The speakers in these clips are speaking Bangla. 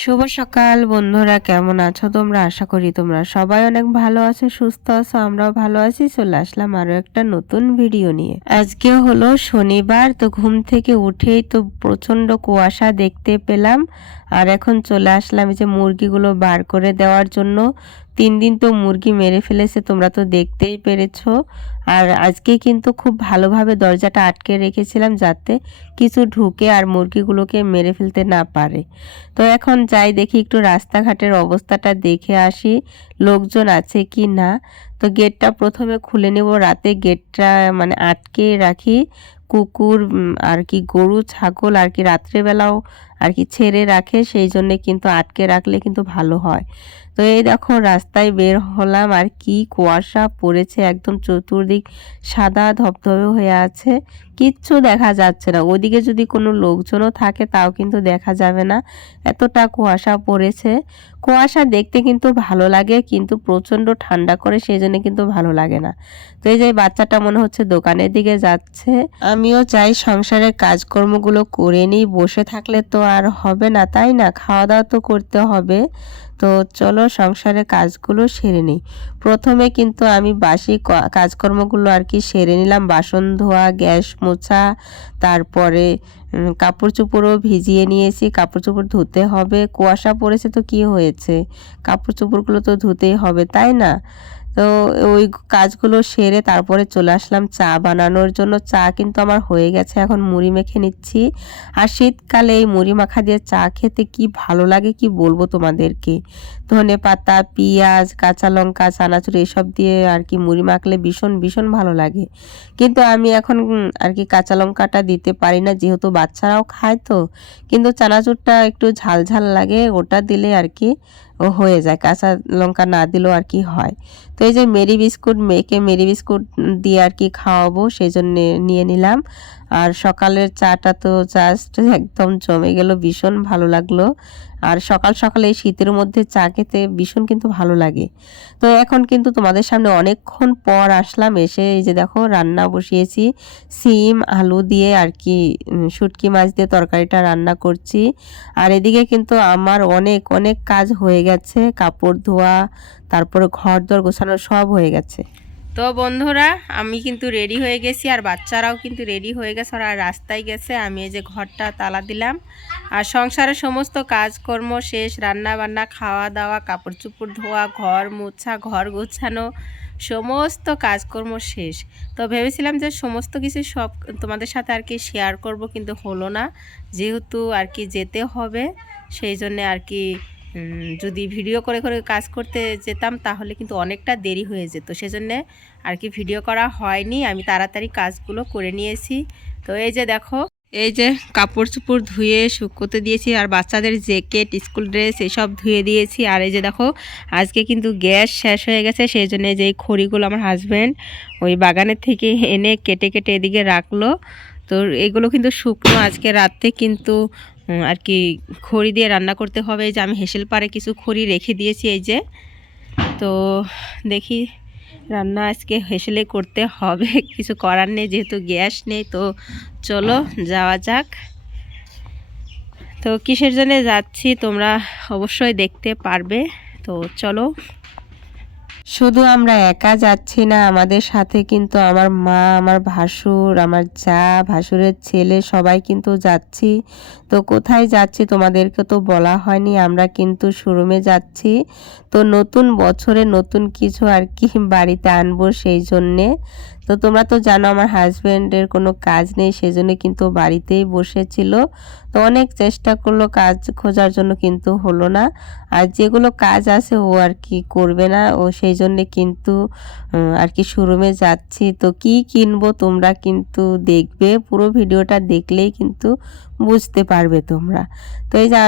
শুভ সকাল বন্ধুরা, কেমন আছো তোমরা? আশা করি তোমরা সবাই অনেক ভালো আছো, সুস্থ আছো। আমরাও ভালো আছি। চলে আসলাম আরো একটা নতুন ভিডিও নিয়ে। আজকে হলো শনিবার, তো ঘুম থেকে উঠেই তো প্রচন্ড কুয়াশা দেখতে পেলাম। আর এখন চলে আসলাম এই যে মুরগিগুলো বার করে দেওয়ার জন্য। 3 দিন তো মুরগি মেরে ফেলেছে, তোমরা তো দেখতেই পেরেছো। আর আজকে কিন্তু খুব ভালোভাবে দরজাটা আটকে রেখেছিলাম যাতে কিছু ঢুকে আর মুরগিগুলোকে মেরে ফেলতে না পারে। তো এখন যাই দেখি একটু রাস্তাঘাটের অবস্থাটা দেখে আসি, লোকজন আছে কি না। তো গেটটা প্রথমে খুলে নেব। রাতে গেটটা মানে আটকে রাখি। কুকুর আর কি গরু ছাগল আর কি রাত্রেবেলাও আর কি ছেড়ে রাখে, সেই জন্যে কিন্তু আটকে রাখলে কিন্তু ভালো হয়। তো এই দেখো রাস্তায় বের হলাম, আর কি কুয়াশা পড়েছে, একদম চতুর্দিক সাদা ধবধবে হয়ে আছে, কিচ্ছু দেখা যাচ্ছে না। ওদিকে যদি কোনো লোকজনও থাকে তাও কিন্তু দেখা যাবে না, এতটা কুয়াশা পড়েছে। কুয়াশা দেখতে কিন্তু ভালো লাগে, কিন্তু প্রচণ্ড ঠান্ডা করে, সেই জন্য কিন্তু ভালো লাগে না। তো এই যে বাচ্চাটা মনে হচ্ছে দোকানের দিকে যাচ্ছে। আমিও চাই সংসারের কাজকর্মগুলো করে নিই, বসে থাকলে তো আর হবে না, তাই না? খাওয়া দাওয়া তো করতে হবে। তো চলো সংসারের কাজগুলো সেরে নিই। প্রথমে কিন্তু আমি বাসি কাজকর্মগুলো আর কি সেরে নিলাম। বাসন ধোয়া, গ্যাস মোছা, তারপরে কাপড় চোপড়ও ভিজিয়ে নিয়েছি। কাপড় চোপড় ধুতে হবে, কুয়াশা পড়েছে তো কি হয়েছে, কাপড় চোপড়গুলো তো ধুতেই হবে, তাই না? তো ওই কাজগুলো সেরে তারপরে চলে আসলাম চা বানানোর জন্য। চা কিন্তু আমার হয়ে গেছে, এখন মুড়ি মেখে নিচ্ছি। আর শীতকালে এই মুড়ি মাখা দিয়ে চা খেতে কি ভালো লাগে কি বলবো তোমাদেরকে। ধনে পাতা, পেঁয়াজ, কাঁচা লঙ্কা, চানাচুর এসব দিয়ে আর কি মুড়ি মাখলে ভীষণ ভীষণ ভালো লাগে। কিন্তু আমি এখন আর কি কাঁচা লঙ্কাটা দিতে পারি না, যেহেতু বাচ্চারাও খায় তো। কিন্তু চানাচুরটা একটু ঝাল ঝাল লাগে, ওটা দিলে আর কি ও হয়ে যায়, কাঁচা লঙ্কা না দিলেও আর কি হয়। তো এই যে মেরি বিস্কুট মেখে মেরি বিস্কুট দিয়ে আর কি খাওয়াবো, সেই জন্য নিয়ে নিলাম। আর সকালের চাটা তো জাস্ট একদম জমে গেল, ভীষণ ভালো লাগলো। আর সকাল সকালে এই শীতের মধ্যে চা খেতে ভীষণ কিন্তু ভালো লাগে। তো এখন কিন্তু তোমাদের সামনে অনেকক্ষণ পর আসলাম, এসে এই যে দেখো রান্না বসিয়েছি। সিম আলু দিয়ে আর কি শুটকি মাছ দিয়ে তরকারিটা রান্না করছি। আর এদিকে কিন্তু আমার অনেক অনেক কাজ হয়ে গেছে, কাপড় ধোয়া, তারপরে ঘর দর গোছানো সব হয়ে গেছে। তো বন্ধুরা, আমি কিন্তু রেডি হয়ে গেছি, আর বাচ্চারাও কিন্তু রেডি হয়ে গেছে, আর রাস্তায় গেছে। আমি এই যে ঘরটা তালা দিলাম, আর সংসারের সমস্ত কাজকর্ম শেষ, রান্না বান্না, খাওয়া দাওয়া, কাপড় চোপড় ধোয়া, ঘর মোছা, ঘর গোছানো, সমস্ত কাজকর্ম শেষ। তো ভেবেছিলাম যে সমস্ত কিছু সব তোমাদের সাথে আর কি শেয়ার করব, কিন্তু হলো না, যেহেতু আর কি যেতে হবে, সেই জন্যে আর কি যদি ভিডিও করে করে কাজ করতে যেতাম তাহলে কিন্তু অনেকটা দেরি হয়ে যেত, সেজন্যে আর কি ভিডিও করা হয়নি। আমি তাড়াতাড়ি কাজগুলো করে নিয়েছি। তো এই যে দেখো, এই যে কাপড় চোপড় ধুয়ে শুকোতে দিয়েছি, আর বাচ্চাদের জ্যাকেট, স্কুল ড্রেস এসব ধুয়ে দিয়েছি। আর এই যে দেখো আজকে কিন্তু গ্যাস শেষ হয়ে গেছে, সেই জন্য যে এই খড়িগুলো আমার হাজব্যান্ড ওই বাগানের থেকে এনে কেটে কেটে এদিকে রাখলো। তো এগুলো কিন্তু শুকনো, আজকে রাতে কিন্তু আর কি খড়ি দিয়ে রান্না করতে হবে। এই যে আমি হেসেল পাড়ে কিছু খড়ি রেখে দিয়েছি, এই যে। তো দেখি রান্না আজকে হেসেলে করতে হবে, কিছু করার নেই, যেহেতু গ্যাস নেই। তো চলো যাওয়া যাক। তো কিসের জন্য যাচ্ছি তোমরা অবশ্যই দেখতে পারবে। তো চলো। শুধু আমরা একা যাচ্ছি না, আমাদের সাথে কিন্তু আমার মা, আমার ভাসুর, আমার যা, ভাসুরের ছেলে সবাই কিন্তু যাচ্ছি। তো কোথায় যাচ্ছি তোমাদেরকে তো বলা হয়নি, আমরা কিন্তু শোরুমে যাচ্ছি। তো নতুন বছরে নতুন কিছু আর কি বাড়িতে আনবো, সেই জন্যে। তো তোমরা তো জানো আমার হাজব্যান্ডের কোনো কাজ নেই, সেজন্য কিন্তু বাড়িতেই বসেছিল। তো অনেক চেষ্টা করলো কাজ খোঁজার জন্য, কিন্তু হলো না। আর যেগুলো কাজ আছে ও আর কি করবে না, ও সেই জন্যে কিন্তু আর কি শোরুমে যাচ্ছি। তো কি কিনবো তোমরা কিন্তু দেখবে, পুরো ভিডিওটা দেখলেই কিন্তু বুঝতে পারবে তোমরা। তো এই যে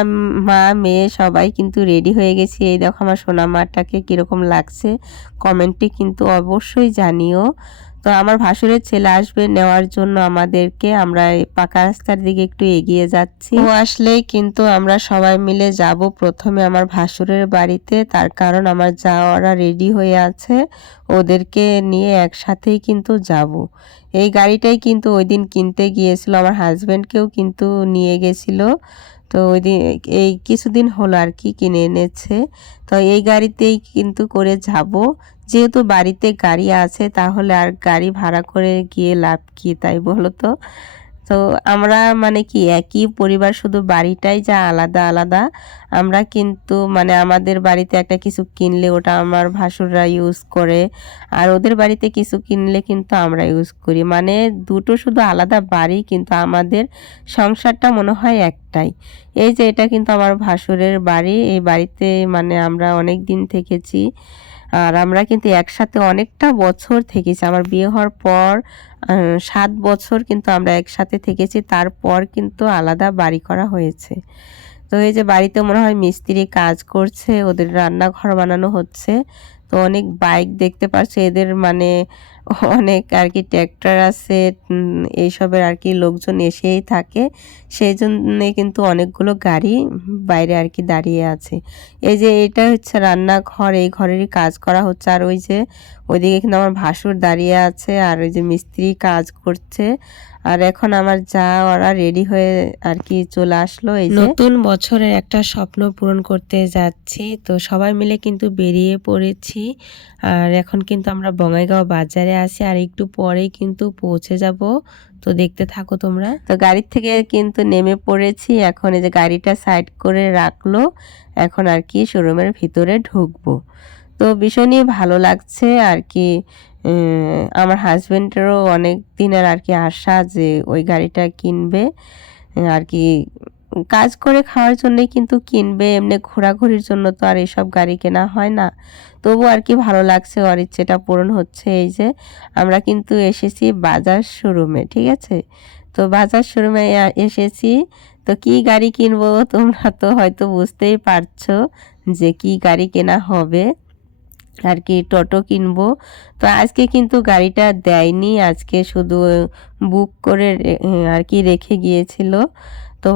মা মেয়ে সবাই কিন্তু রেডি হয়ে গেছি। এই দেখো আমার সোনা মাটাকে কীরকম লাগছে কমেন্টে কিন্তু অবশ্যই জানিও। তো আমার ভাসুরের ছেলে আসবে নেওয়ার জন্য আমাদেরকে, আমরা এই পাকা রাস্তার দিকে একটু এগিয়ে যাচ্ছি। ও আসলেই কিন্তু আমরা সবাই মিলে যাব প্রথমে আমার ভাসুরের বাড়িতে, তার কারণ আমার যাওয়ারা রেডি হয়ে আছে, ওদেরকে নিয়ে একসাথেই কিন্তু যাব। এই গাড়িটাই কিন্তু ওই দিন কিনতে গিয়েছিল, আমার হাজব্যান্ডকেও কিন্তু নিয়ে গেছিল। তো তো ওই দিন এই কিছুদিন হলো আর কি কিনে এনেছে। তো এই গাড়িতেই কিন্তু করে যাব, যেহেতু বাড়িতে গাড়ি আছে তাহলে আর গাড়ি ভাড়া করে গিয়ে লাভ কি, তাই বলো তো। তো আমরা মানে কি একই পরিবার, শুধু বাড়িটাই যা আলাদা আলাদা। আমরা কিন্তু মানে আমাদের বাড়িতে একটা কিছু কিনলে ওটা আমার ভাসুররা ইউজ করে, আর ওদের বাড়িতে কিছু কিনলে কিন্তু আমরা ইউজ করি। মানে দুটো শুধু আলাদা বাড়ি, কিন্তু আমাদের সংসারটা মনে হয় একটাই। এই যে এটা কিন্তু আমার ভাসুরের বাড়ি, এই বাড়িতে মানে আমরা অনেক দিন থেকেছি। আর আমরা কিন্তু একসাথে অনেকটা বছর থেকেছি, আমার বিয়ে হওয়ার পর 7 বছর কিন্তু আমরা একসাথে থেকেছি, তারপর কিন্তু আলাদা বাড়ি করা হয়েছে। তো এই যে বাড়িতে মনে হয় মিস্ত্রি কাজ করছে, ওদের রান্নাঘর বানানো হচ্ছে। তো অনেক বাইক দেখতে পাচ্ছি এদের, মানে অনেক আর কি ট্র্যাক্টর আছে, এইসবের আর কি লোকজন এসেই থাকে, সেই জন্যে কিন্তু অনেকগুলো গাড়ি বাইরে আর কি দাঁড়িয়ে আছে। এই যে এটা হচ্ছে রান্নাঘর, এই ঘরেরই কাজ করা হচ্ছে। আর ওই যে ওইদিকে কিন্তু আমার ভাসুর দাঁড়িয়ে আছে, আর ওই যে মিস্ত্রি কাজ করছে। আর এখন আমার যা ওরা রেডি হয়ে আর কি চলে আসলো। এই যে নতুন বছরের একটা স্বপ্ন পূরণ করতে যাচ্ছি, তো সবাই মিলে কিন্তু বেরিয়ে পড়েছি। আর এখন কিন্তু আমরা বঙ্গাইগাঁও বাজারে আছি, আর একটু পরেই কিন্তু পৌঁছে যাব। তো দেখতে থাকো তোমরা। তো গাড়ির থেকে কিন্তু নেমে পড়েছি, এখন এই যে গাড়িটা সাইড করে রাখলো, এখন আর কি শোরুমের ভিতরে ঢুকবো। তো ভীষণই ভালো লাগছে আর কি। আমার হাজবেন্ডেরও অনেক দিনের আর কি আশা যে ওই গাড়িটা কিনবে আর কি, কাজ করে খাওয়ার জন্যই কিন্তু কিনবে, এমনি ঘোরাঘুরির জন্য তো আর এসব গাড়ি কেনা হয় না। তবু আর কি ভালো লাগছে, ওর ইচ্ছেটা পূরণ হচ্ছে। এই যে আমরা কিন্তু এসেছি বাজাজ শোরুমে, ঠিক আছে। তো বাজাজ শোরুমে এসেছি, তো কি গাড়ি কিনবো তোমরা তো হয়তো বুঝতেই পারছো যে কি গাড়ি কেনা হবে আর কি, টোটো কিনবো। তো আজকে কিন্তু গাড়িটা দেয়নি, আজকে শুধু বুক করে আর কি রেখে গিয়েছিল। তো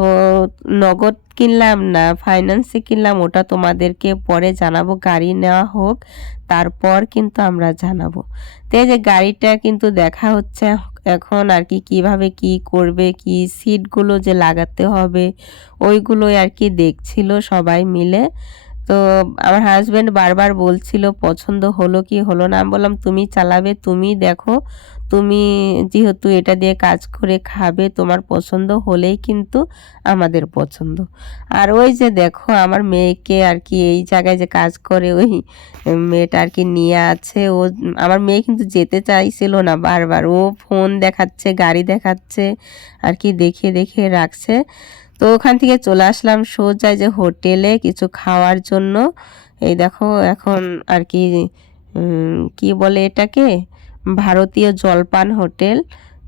নগদ কিনলাম না ফাইন্যান্সে কিনলাম ওটা তোমাদেরকে পরে জানাবো, গাড়ি নেওয়া হোক তারপর কিন্তু আমরা জানাবো। তো এই যে গাড়িটা কিন্তু দেখা হচ্ছে এখন আর কি, কিভাবে কি করবে, কি সিটগুলো যে লাগাতে হবে ওইগুলোই আর কি দেখছিল সবাই মিলে। তো আমার হাজব্যান্ড বারবার বলছিল পছন্দ হলো কি হলো না, আমি বললাম তুমি চালাবে, তুমি দেখো, তুমি যেহেতু এটা দিয়ে কাজ করে খাবে, তোমার পছন্দ হলেই কিন্তু আমাদের পছন্দ। আর ওই যে দেখো আমার মেয়েকে আর কি এই জায়গায় যে কাজ করে ওই মেয়েটা আর কি নিয়ে আছে। ও আমার মেয়ে কিন্তু যেতে চাইছিল না, বারবার ও ফোন দেখাচ্ছে, গাড়ি দেখাচ্ছে আর কি, দেখিয়ে দেখিয়ে রাখছে। তো ওখান থেকে চলে আসলাম সোজা যে হোটেলে কিছু খাওয়ার জন্য। এই দেখো এখন আর কি কি বলে এটাকে, ভারতীয় জলপান হোটেল।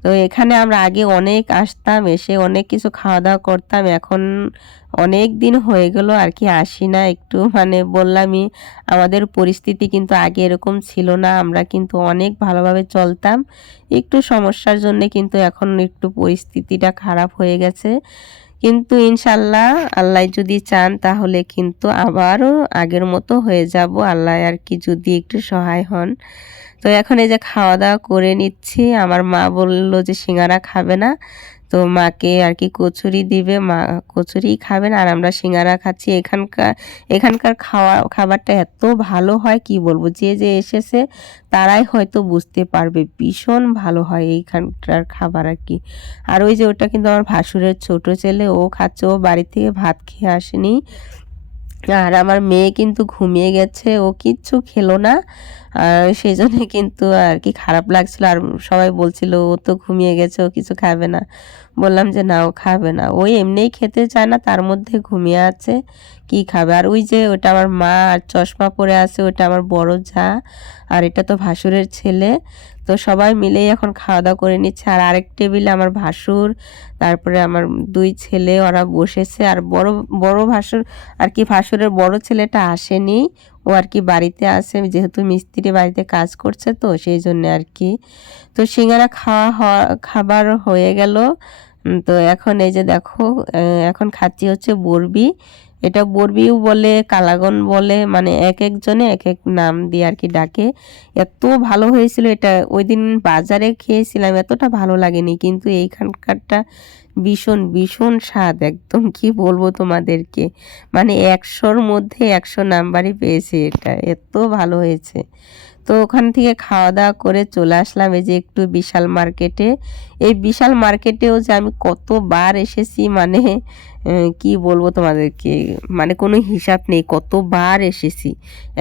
তো এখানে আমরা আগে অনেক আসতাম, এসে অনেক কিছু খাওয়া দাওয়া করতাম, এখন অনেক দিন হয়ে গেল আর কি আসি না। একটু মানে বললামই আমাদের পরিস্থিতি কিন্তু আগে এরকম ছিল না, আমরা কিন্তু অনেক ভালোভাবে চলতাম, একটু সমস্যার জন্য কিন্তু এখন একটু পরিস্থিতিটা খারাপ হয়ে গেছে। কিন্তু ইনশাল্লাহ আল্লাহ যদি চান তাহলে কিন্তু আবারও আগের মতো হয়ে যাব, আল্লাহ আর কি যদি একটু সহায় হন। তো এখন এই যে খাওয়া দাওয়া করে নিচ্ছি, আমার মা বলল যে সিঙ্গারা খাবে না, তো মাকে আর কি কচুরি দিবে, মা কচুরি খাবেন আর আমরা সিঙ্গারা খাচ্ছি। এখানকার খাবারটা এত ভালো হয় কি বলবো, যে যে এসেছে তারাই হয়তো বুঝতে পারবে, ভীষণ ভালো হয় এইখানকার খাবার আর কি। আর ওই যে ওটা কিন্তু আমার ভাসুরের ছোট ছেলে, ও খাচ্ছে, ও বাড়ি থেকে ভাত খেয়ে আসেনি। আর আমার মেয়ে কিন্তু ঘুমিয়ে গেছে, ও কিচ্ছু খেলো না, আর সেই জন্য কিন্তু আর কি খারাপ লাগছিল। আর সবাই বলছিল ও তো ঘুমিয়ে গেছে, ও কিছু খাবে না। বললাম যে না, ও খাবে না, ওই এমনিই খেতে চায় না, তার মধ্যে ঘুমিয়ে আছে, কি খাবে। আর ওই যে ওটা আমার মা, আর চশমা পরে আছে ওটা আমার বড় যা, আর এটা তো ভাসুরের ছেলে। তো সবাই মিলেই এখন খাওয়া দাওয়া করে নিচ্ছে। আর আরেক টেবিলে আমার ভাসুর, তারপরে আমার দুই ছেলে ওরা বসেছে। আর বড় বড় ভাসুর আর কি, ভাসুরের বড় ছেলেটা আসেনি, ও আর কি বাড়িতে আসে, যেহেতু মিস্ত্রি বাড়িতে কাজ করছে তো সেই জন্য আর কি। তো সিঙ্গারা খাবার হয়ে গেল। তো এখন এই যে দেখো এখন খাচ্ছি হচ্ছে বরবি, এটা বরবিও বলে, কালাগন বলে, মানে এক একজনে এক এক নাম দিয়ে আর কি ডাকে। এত ভালো হয়েছিল এটা, ওই দিন বাজারে খেয়েছিলাম, এতটা ভালো লাগেনি, কিন্তু এইখানকারটা ভীষণ ভীষণ স্বাদ, একদম কি বলবো তোমাদেরকে, মানে 100-র মধ্যে 100 নাম্বারই পেয়েছে এটা, এত ভালো হয়েছে। তো ওখান থেকে খাওয়া দাওয়া করে চলে আসলাম এই যে একটু বিশাল মার্কেটে। এই বিশাল মার্কেটেও যে আমি কতবার এসেছি, মানে কি বলবো তোমাদেরকে, মানে কোনো হিসাব নেই, কতবার এসেছি।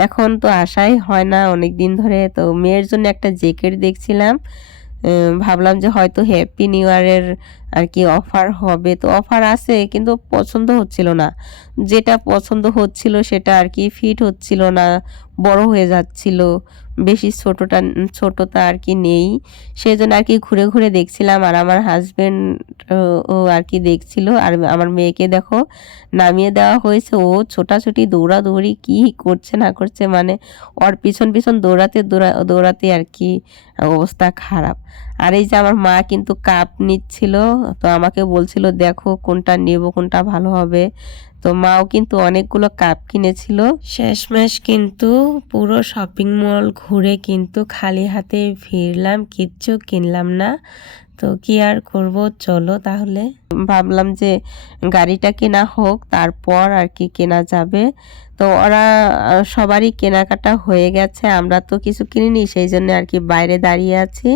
এখন তো আসাই হয় না অনেক দিন ধরে। তো মেয়ের জন্য একটা জ্যাকেট দেখছিলাম, ভাবলাম যে হয়তো হ্যাপি নিউ ইয়ারের আর কি অফার হবে, তো অফার আছে, কিন্তু পছন্দ হচ্ছিল না। যেটা পছন্দ হচ্ছিল সেটা আর কি ফিট হচ্ছিল না, বড় হয়ে যাচ্ছিল, বেশি ছোটটা আর কি নেই। সেই জন্য আর কি ঘুরে ঘুরে দেখছিলাম, আর আমার হাজবেন্ড ও আর কি দেখছিল। আর আমার মেয়েকে দেখো নামিয়ে দেওয়া হয়েছে, ও ছোটাছুটি দৌড়াদৌড়ি কি করছে না করছে, মানে ওর পিছন পিছন দৌড়াতে আর কি অবস্থা খারাপ। আর এই যে আমার মা কিন্তু কাপ নিচ্ছিল, তো আমাকে বলছিল দেখো কোনটা নেব, কোনটা ভালো হবে। তো মাও কিন্তু অনেকগুলো কাপ কিনেছিল। শেষমেশ কিন্তু পুরো শপিং মল ঘুরে কিন্তু খালি হাতে ফিরলাম, কিচ্ছু কিনলাম না। তো কি আর করব, চলো তাহলে। ভাবলাম যে গাড়িটা কেনা হোক, তারপর আর কি কেনা যাবে। তো ওরা সবারই কেনাকাটা হয়ে গেছে, আমরা তো কিছু কিনিনি, সেই জন্য আর কি বাইরে দাঁড়িয়ে আছি।